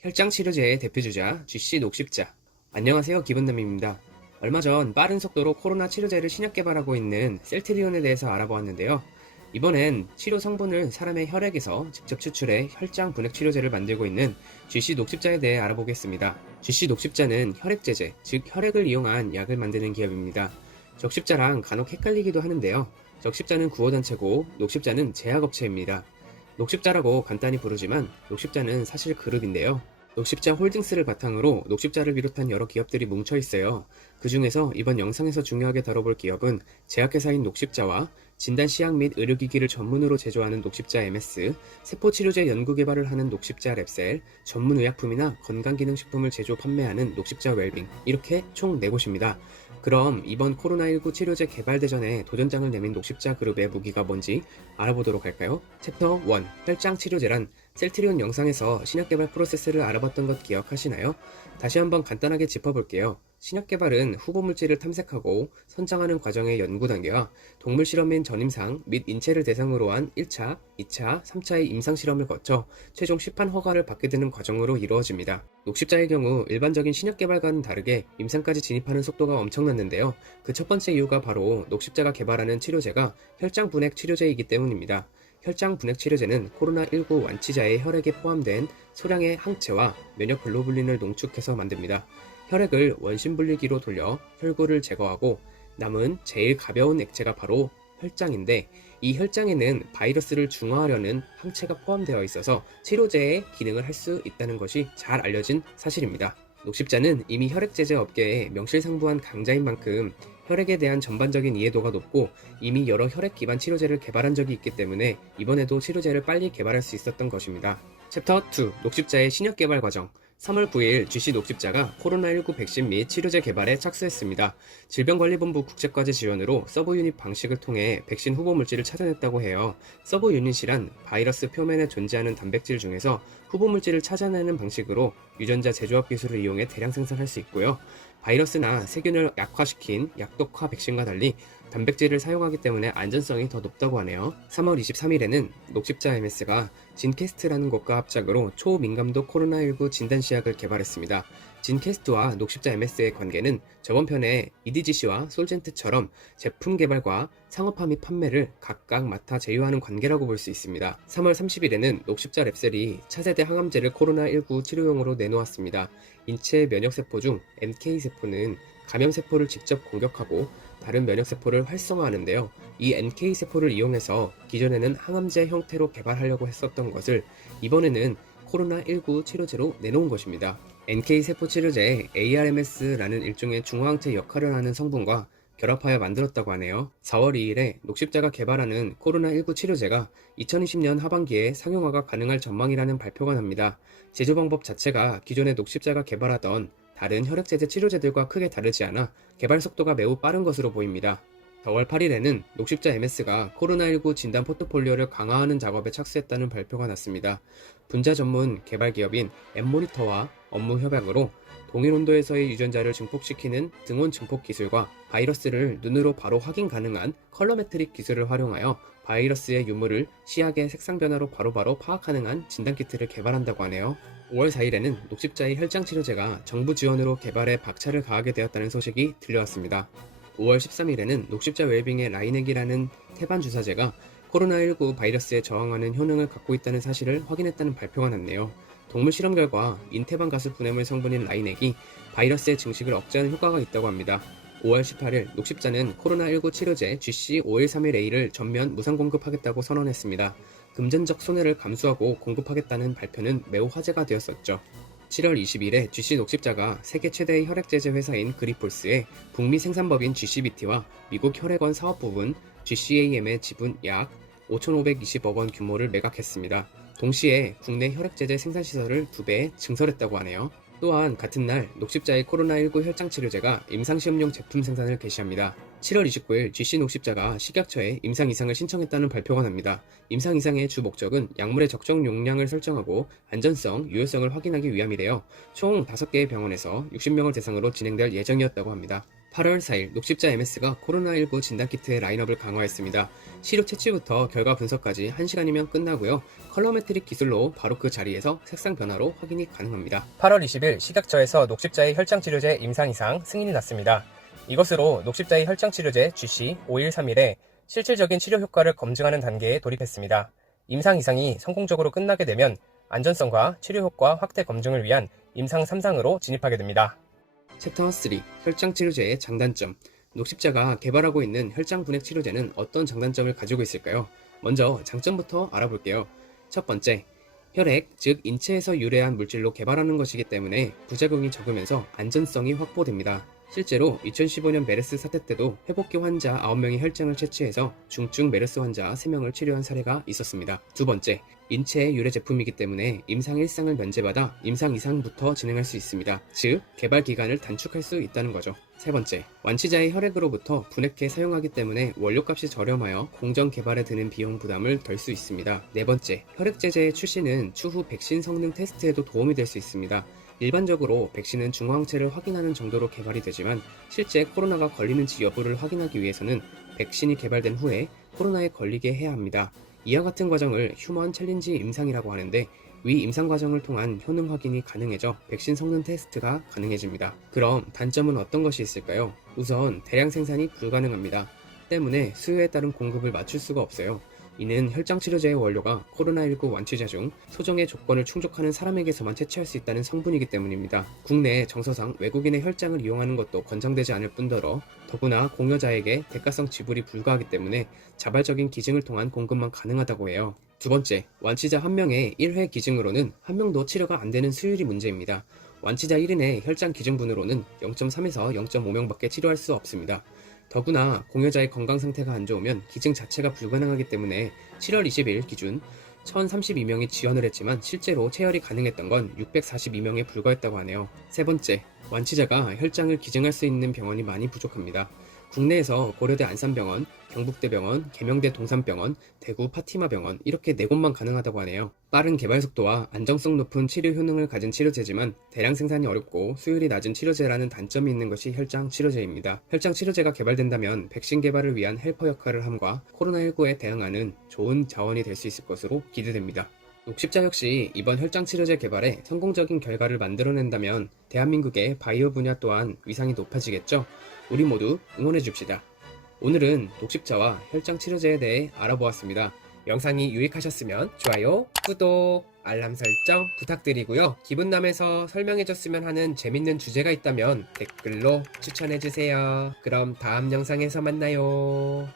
혈장 치료제의 대표주자 GC 녹십자. 안녕하세요, 기분남입니다. 얼마 전 빠른 속도로 코로나 치료제를 신약 개발하고 있는 셀트리온에 대해서 알아보았는데요. 이번엔 치료 성분을 사람의 혈액에서 직접 추출해 혈장 분해 치료제를 만들고 있는 GC 녹십자에 대해 알아보겠습니다. GC 녹십자는 혈액제제, 즉 혈액을 이용한 약을 만드는 기업입니다. 적십자랑 간혹 헷갈리기도 하는데요. 적십자는 구호단체고 녹십자는 제약업체입니다. 녹십자라고 간단히 부르지만 녹십자는 사실 그룹인데요. 녹십자 홀딩스를 바탕으로 녹십자를 비롯한 여러 기업들이 뭉쳐 있어요. 그 중에서 이번 영상에서 중요하게 다뤄볼 기업은 제약회사인 녹십자와 진단시약 및 의료기기를 전문으로 제조하는 녹십자 MS, 세포치료제 연구개발을 하는 녹십자 랩셀, 전문의약품이나 건강기능식품을 제조 판매하는 녹십자 웰빙, 이렇게 총 4곳입니다. 그럼 이번 코로나19 치료제 개발대전에 도전장을 내민 녹십자 그룹의 무기가 뭔지 알아보도록 할까요? 챕터 1. 혈장 치료제란 셀트리온 영상에서 신약 개발 프로세스를 알아봤던 것 기억하시나요? 다시 한번 간단하게 짚어볼게요. 신약 개발은 후보 물질을 탐색하고 선정하는 과정의 연구 단계와 동물 실험인 전임상 및 인체를 대상으로 한 1차, 2차, 3차의 임상 실험을 거쳐 최종 시판 허가를 받게 되는 과정으로 이루어집니다. 녹십자의 경우 일반적인 신약 개발과는 다르게 임상까지 진입하는 속도가 엄청났는데요. 그 첫 번째 이유가 바로 녹십자가 개발하는 치료제가 혈장 분해 치료제이기 때문입니다. 혈장 분해 치료제는 코로나19 완치자의 혈액에 포함된 소량의 항체와 면역 글로불린을 농축해서 만듭니다. 혈액을 원심분리기로 돌려 혈구를 제거하고 남은 제일 가벼운 액체가 바로 혈장인데, 이 혈장에는 바이러스를 중화하려는 항체가 포함되어 있어서 치료제의 기능을 할 수 있다는 것이 잘 알려진 사실입니다. 녹십자는 이미 혈액제제 업계에 명실상부한 강자인 만큼 혈액에 대한 전반적인 이해도가 높고 이미 여러 혈액 기반 치료제를 개발한 적이 있기 때문에 이번에도 치료제를 빨리 개발할 수 있었던 것입니다. 챕터 2. 녹십자의 신약 개발 과정. 3월 9일 GC 녹십자가 코로나19 백신 및 치료제 개발에 착수했습니다. 질병관리본부 국제과제 지원으로 서브 유닛 방식을 통해 백신 후보 물질을 찾아냈다고 해요. 서브 유닛이란 바이러스 표면에 존재하는 단백질 중에서 후보 물질을 찾아내는 방식으로 유전자 제조합 기술을 이용해 대량 생산할 수 있고요. 바이러스나 세균을 약화시킨 약독화 백신과 달리 단백질을 사용하기 때문에 안전성이 더 높다고 하네요. 3월 23일에는 녹십자 MS가 진캐스트라는 곳과 합작으로 초민감도 코로나19 진단시약을 개발했습니다. 진캐스트와 녹십자 MS의 관계는 저번 편에 EDGC와 솔젠트처럼 제품 개발과 상업화 및 판매를 각각 맡아 제휴하는 관계라고 볼 수 있습니다. 3월 30일에는 녹십자 랩셀이 차세대 항암제를 코로나19 치료용으로 내놓았습니다. 인체 면역세포 중 NK세포는 감염세포를 직접 공격하고 다른 면역세포를 활성화하는데요. 이 NK세포를 이용해서 기존에는 항암제 형태로 개발하려고 했었던 것을 이번에는 코로나19 치료제로 내놓은 것입니다. NK세포 치료제에 ARMS라는 일종의 중화항체 역할을 하는 성분과 결합하여 만들었다고 하네요. 4월 2일에 녹십자가 개발하는 코로나19 치료제가 2020년 하반기에 상용화가 가능할 전망이라는 발표가 납니다. 제조 방법 자체가 기존의 녹십자가 개발하던 다른 혈액제제 치료제들과 크게 다르지 않아 개발 속도가 매우 빠른 것으로 보입니다. 4월 8일에는 녹십자 MS가 코로나19 진단 포트폴리오를 강화하는 작업에 착수했다는 발표가 났습니다. 분자 전문 개발 기업인 엠모니터와 업무 협약으로 동일 온도에서의 유전자를 증폭시키는 등온 증폭 기술과 바이러스를 눈으로 바로 확인 가능한 컬러메트릭 기술을 활용하여 바이러스의 유무를 시약의 색상 변화로 바로바로 파악 가능한 진단키트를 개발한다고 하네요. 5월 4일에는 녹십자의 혈장 치료제가 정부 지원으로 개발에 박차를 가하게 되었다는 소식이 들려왔습니다. 5월 13일에는 녹십자 웰빙의 라이넥이라는 태반 주사제가 코로나19 바이러스에 저항하는 효능을 갖고 있다는 사실을 확인했다는 발표가 났네요. 동물 실험 결과 인태반 가스 분해물 성분인 라이넥이 바이러스의 증식을 억제하는 효과가 있다고 합니다. 5월 18일 녹십자는 코로나19 치료제 GC5131A를 전면 무상 공급하겠다고 선언했습니다. 금전적 손해를 감수하고 공급하겠다는 발표는 매우 화제가 되었었죠. 7월 20일에 GC 녹십자가 세계 최대의 혈액제제 회사인 그리폴스에 북미 생산법인 GCBT와 미국 혈액원 사업부분 GCAM의 지분 약 5,520억 원 규모를 매각했습니다. 동시에 국내 혈액제제 생산시설을 2배 증설했다고 하네요. 또한 같은 날 녹십자의 코로나19 혈장 치료제가 임상시험용 제품 생산을 개시합니다. 7월 29일 GC 녹십자가 식약처에 임상 이상을 신청했다는 발표가 납니다. 임상 이상의 주 목적은 약물의 적정 용량을 설정하고 안전성, 유효성을 확인하기 위함이래요. 총 5개의 병원에서 60명을 대상으로 진행될 예정이었다고 합니다. 8월 4일 녹십자 MS가 코로나19 진단키트의 라인업을 강화했습니다. 시료 채취부터 결과 분석까지 1시간이면 끝나고요. 컬러메트릭 기술로 바로 그 자리에서 색상 변화로 확인이 가능합니다. 8월 20일 식약처에서 녹십자의 혈장치료제 임상 이상 승인이 났습니다. 이것으로 녹십자의 혈장치료제 GC 5131의 실질적인 치료 효과를 검증하는 단계에 돌입했습니다. 임상 이상이 성공적으로 끝나게 되면 안전성과 치료 효과 확대 검증을 위한 임상 3상으로 진입하게 됩니다. 챕터 3 혈장 치료제의 장단점. 녹십자가 개발하고 있는 혈장 분해 치료제는 어떤 장단점을 가지고 있을까요? 먼저 장점부터 알아볼게요. 첫 번째, 혈액, 즉 인체에서 유래한 물질로 개발하는 것이기 때문에 부작용이 적으면서 안전성이 확보됩니다. 실제로 2015년 메르스 사태 때도 회복기 환자 9명의 혈장을 채취해서 중증 메르스 환자 3명을 치료한 사례가 있었습니다. 두 번째, 인체의 유래 제품이기 때문에 임상 1상을 면제받아 임상 2상부터 진행할 수 있습니다. 즉, 개발 기간을 단축할 수 있다는 거죠. 세 번째, 완치자의 혈액으로부터 분해해 사용하기 때문에 원료값이 저렴하여 공정 개발에 드는 비용 부담을 덜 수 있습니다. 네 번째, 혈액제제의 출시는 추후 백신 성능 테스트에도 도움이 될 수 있습니다. 일반적으로 백신은 중화항체를 확인하는 정도로 개발이 되지만 실제 코로나가 걸리는지 여부를 확인하기 위해서는 백신이 개발된 후에 코로나에 걸리게 해야 합니다. 이와 같은 과정을 휴먼 챌린지 임상이라고 하는데 위 임상 과정을 통한 효능 확인이 가능해져 백신 성능 테스트가 가능해집니다. 그럼 단점은 어떤 것이 있을까요? 우선 대량 생산이 불가능합니다. 때문에 수요에 따른 공급을 맞출 수가 없어요. 이는 혈장 치료제의 원료가 코로나19 완치자 중 소정의 조건을 충족하는 사람에게서만 채취할 수 있다는 성분이기 때문입니다. 국내 정서상 외국인의 혈장을 이용하는 것도 권장되지 않을 뿐더러 더구나 공여자에게 대가성 지불이 불가하기 때문에 자발적인 기증을 통한 공급만 가능하다고 해요. 두 번째, 완치자 1명의 1회 기증으로는 1명도 치료가 안 되는 수율이 문제입니다. 완치자 1인의 혈장 기증분으로는 0.3에서 0.5명밖에 치료할 수 없습니다. 더구나 공여자의 건강 상태가 안 좋으면 기증 자체가 불가능하기 때문에 7월 20일 기준 1032명이 지원을 했지만 실제로 체열이 가능했던 건 642명에 불과했다고 하네요. 세 번째, 완치자가 혈장을 기증할 수 있는 병원이 많이 부족합니다. 국내에서 고려대 안산병원, 경북대병원, 계명대 동산병원, 대구 파티마병원 이렇게 4곳만 가능하다고 하네요. 빠른 개발 속도와 안정성 높은 치료 효능을 가진 치료제지만 대량 생산이 어렵고 수율이 낮은 치료제라는 단점이 있는 것이 혈장 치료제입니다. 혈장 치료제가 개발된다면 백신 개발을 위한 헬퍼 역할을 함과 코로나19에 대응하는 좋은 자원이 될 수 있을 것으로 기대됩니다. 녹십자 역시 이번 혈장 치료제 개발에 성공적인 결과를 만들어낸다면 대한민국의 바이오 분야 또한 위상이 높아지겠죠? 우리 모두 응원해줍시다. 오늘은 녹십자와 혈장 치료제에 대해 알아보았습니다. 영상이 유익하셨으면 좋아요, 구독, 알람 설정 부탁드리고요. 기분남에서 설명해줬으면 하는 재밌는 주제가 있다면 댓글로 추천해주세요. 그럼 다음 영상에서 만나요.